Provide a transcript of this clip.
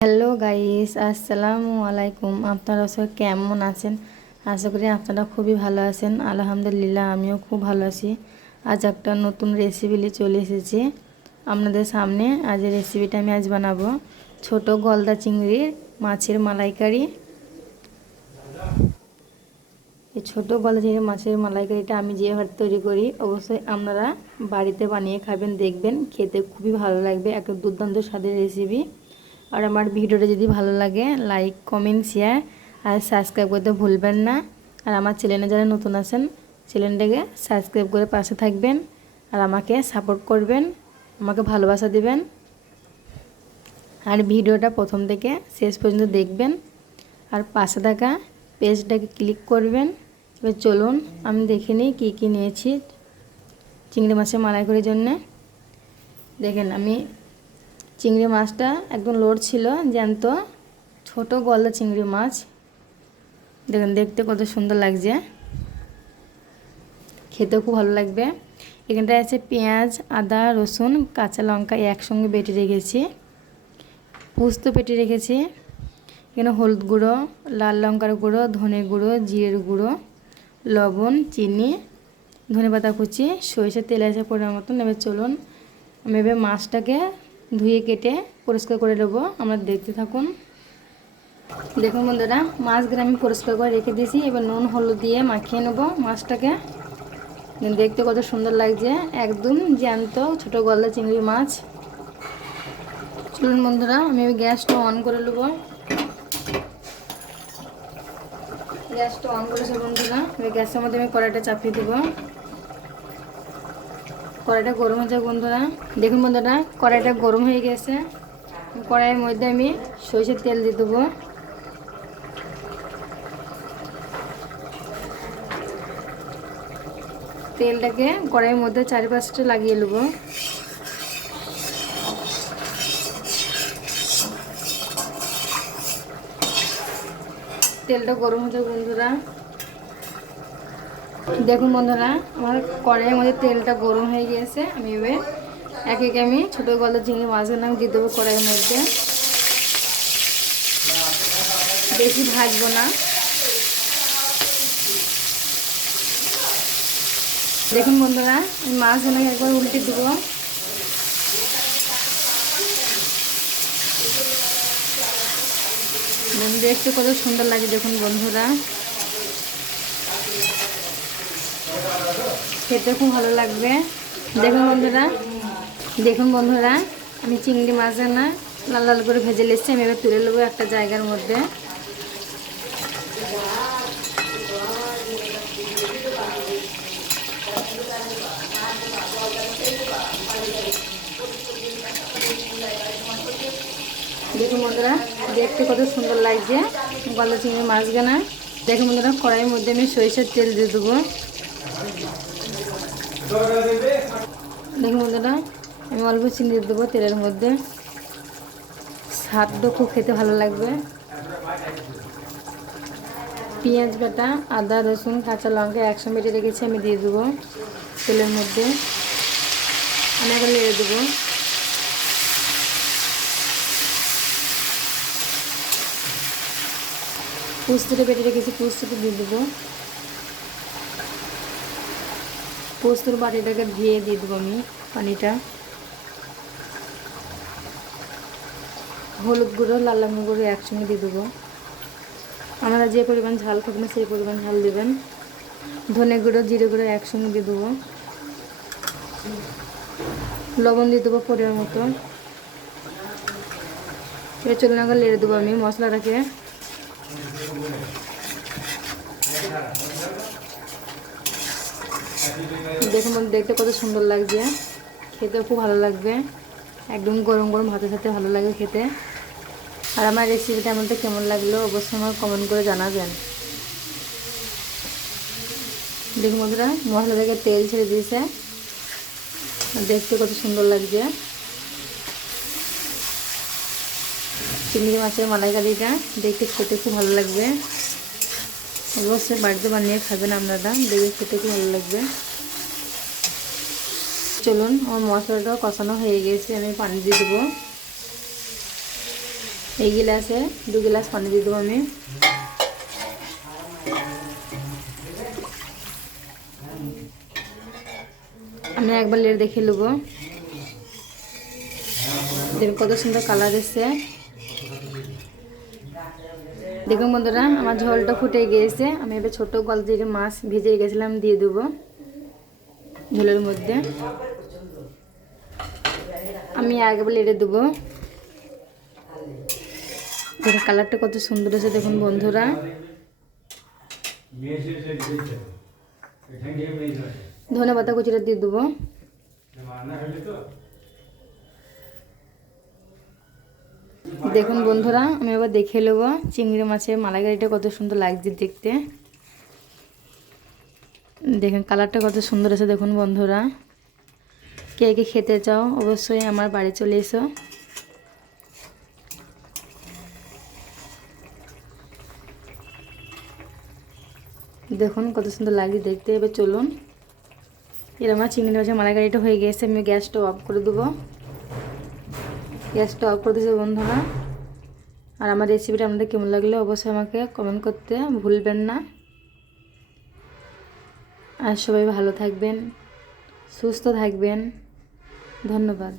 Hello guys আসসালামু আলাইকুম আপনারা সবাই কেমন আছেন আশা করি আপনারা খুবই ভালো আছেন আলহামদুলিল্লাহ আমিও খুব ভালো আছি আজ একটা নতুন রেসিপি নিয়ে চলে এসেছি আপনাদের সামনে আজ রেসিপিটা আমি আজ বানাবো ছোট গলদা চিংড়ির মাছের মালাইকারি এই ছোটো গলদা চিংড়ির মাছের মালাইকারিটা আমি যেভাবে তৈরি করি অবশ্যই আপনারা বাড়িতে বানিয়ে খাবেন দেখবেন খেতে খুবই ভালো লাগবে একটা দুর্দান্ত স্বাদের রেসিপি আর আমার ভিডিওটা যদি ভালো লাগে লাইক কমেন্ট শেয়ার আর সাবস্ক্রাইব করতে ভুলবেন না। আর আমার চ্যানেলে যারা নতুন আছেন, চ্যানেলটাকে সাবস্ক্রাইব করে পাশে থাকবেন আর আমাকে সাপোর্ট করবেন, আমাকে ভালোবাসা দিবেন। আর ভিডিওটা প্রথম থেকে শেষ পর্যন্ত দেখবেন আর পাশে থাকা পেজটাকে ক্লিক করবেন। এবার চলুন, আমি দেখে নিই কী কী নিয়েছি চিংড়ি মাছের মালাইকারির জন্যে। দেখেন, আমি চিংড়ি মাছটা একদম লোড ছিল, জ্যান্ত। ছোট গলদা চিংড়ি মাছ। দেখেন, দেখতে কত সুন্দর লাগছে। খেতেও খুব ভালো লাগবে। এখানটায় আছে পেঁয়াজ, আদা, রসুন, কাঁচা লঙ্কা একসঙ্গে বেটে রেখেছি। পুস্ত পেটে রেখেছি। এখানে হলুদ গুঁড়ো, লাল লঙ্কার গুঁড়ো, ধনে গুঁড়ো, জিরের গুঁড়ো, লবণ, চিনি, ধনে পাতা কুচি, সরিষার তেল আছে পরিমাণ মতন। এবার চলুন, আমি এবার মাছটাকে ধুয়ে কেটে পরিষ্কার করে নেব। আমরা দেখতে থাকুন। দেখুন বন্ধুরা, মাছগুলো আমি পরিষ্কার করে রেখে দিয়েছি। এবার নুন, হলুদ দিয়ে মাখিয়ে নেব মাছটাকে। দেখতে কত সুন্দর লাগছে। একদম জ্যান্ত ছোট গলদা চিংড়ি মাছ। চলুন বন্ধুরা, আমি ওই গ্যাসটা অন করে নেব। গ্যাসটা অন করেছে বন্ধুরা এবার গ্যাসের মধ্যে আমি কড়াইটা চাপিয়ে দেবো। কড়াইটা গরম হয়ে যাক বন্ধুরা। দেখুন বন্ধুরা, কড়াইটা গরম হয়ে গেছে। কড়াইয়ের মধ্যে আমি সরষের তেল দিয়ে দেবো। তেলটাকে কড়াইয়ের মধ্যে চারিপাশটা লাগিয়ে নেব। তেলটা গরম হচ্ছে বন্ধুরা। দেখুন বন্ধুরা, আমার কড়াইয়ের মধ্যে তেলটা গরম হয়ে গিয়েছে। আমি এবার এক একে আমি ছোটো গলার ঝিঙে মাছগুলো আমি দিয়ে দেবো কড়াইয়ের মধ্যে। বেশি ভাজবো না। দেখুন বন্ধুরা, আমি মাছগুলোকে একবার উল্টে দেবো। দেখতে কত সুন্দর লাগে দেখুন বন্ধুরা। খেতে খুব ভালো লাগবে। দেখুন বন্ধুরা দেখুন বন্ধুরা, আমি চিংড়ি মাছ না লাল লাল করে ভেজে লেসছি আমি এবার তুলে নেব একটা জায়গার মধ্যে। দেখুন বন্ধুরা, দেখতে কত সুন্দর লাগছে গলা চিংড়ি মাছগানা দেখুন বন্ধুরা, কড়াইয়ের মধ্যে আমি সরিষার তেল দিয়ে দেবো। দেখুন বন্ধুরা, আমি অল্প চিনি দেবো তেলের মধ্যে। স্বাদটা খুব খেতে ভালো লাগবে। পেঁয়াজ বাটা, আদা, রসুন, কাঁচা লঙ্কা একশো বেটে রেখেছি, আমি দিয়ে দেবো তেলের মধ্যে। আমি একবার লেড়ে দেবো। পুস্তিটা বেটে রেখেছি, পুস্তিটা দিয়ে দেবো। পোস্তর বাটিটাকে ধুয়ে দিয়ে দেবো আমি পানিটা। হলুদ গুঁড়ো, লাল লঙ্কা গুঁড়ো একসঙ্গে দিয়ে দেবো। আপনারা যে পরিমাণ ঝাল খাবেন সেই পরিমাণ ঝাল দেবেন। ধনে গুঁড়ো, জিরে গুঁড়ো একসঙ্গে দিয়ে দেবো। লবণ দিয়ে দেবো পরিমাণ মতো। এবার চলুন আগে লেড়ে দেবো আমি মশলাটাকে। দেখুন দেখতে কত সুন্দর লাগছে। খেতেও খুব ভালো লাগবে। একদম গরম গরম ভাতের সাথে ভালো লাগে খেতে। আর আমার রেসিপিটা আমাদের কেমন লাগল অবশ্যই আমার কমেন্ট করে জানাবেন। দেখুন বন্ধুরা, মশলা থেকে তেল ছেড়ে দিয়েছে। দেখতে কত সুন্দর লাগছে। চিংড়ি মাছের মালাইকারিটা দেখতে খেতে খুব ভালো লাগবে। অবশ্যই বাড়িতে বানিয়ে খাবেন আপনারা। দেখে খেতে খুব ভালো লাগবে। চলুন, আমার মশলাটা কষানো হয়ে গেছে, আমি পানি দিয়ে দেবো। এই গিলাসে দু গিলাস পানি দিয়ে দেবো আমি। আমি একবার লেট দেখে নেব। দেখুন কত সুন্দর কালার এসছে। দেখুন বন্ধুরা, আমার ঝোলটা ফুটে গিয়েছে। আমি এবার ছোটো থেকে মাছ ভেজে গেছিলাম দিয়ে দেবো ঝোলের মধ্যে। আমি আগে বলে লেড়ে দেবো। দেখুন, কালারটা কত সুন্দর আছে দেখুন বন্ধুরা। ধনে পাতা কুচিটা দিয়ে দেবো। দেখুন বন্ধুরা, আমি এবার দেখে নেব চিংড়ি মাছের মালাইকারিটা কত সুন্দর লাগছে দেখতে। দেখুন, কালারটা কত সুন্দর আছে দেখুন বন্ধুরা। কে কে খেতে চাও অবশ্যই আমার বাড়ি চলে এসো। দেখুন কত সুন্দর লাগছে দেখতে। এবার চলুন। এরকম চিংড়ি মাছের মালাইকারিটা হয়ে গেছে, আমি গ্যাসটা অফ করে দেবো। গ্যাসটা অফ করে দিয়েছে বন্ধুরা। আর আমার রেসিপিটা আপনাদের কেমন লাগলে অবশ্যই আমাকে কমেন্ট করতে ভুলবেন না। আর সবাই ভালো থাকবেন, সুস্থ থাকবেন। ধন্যবাদ।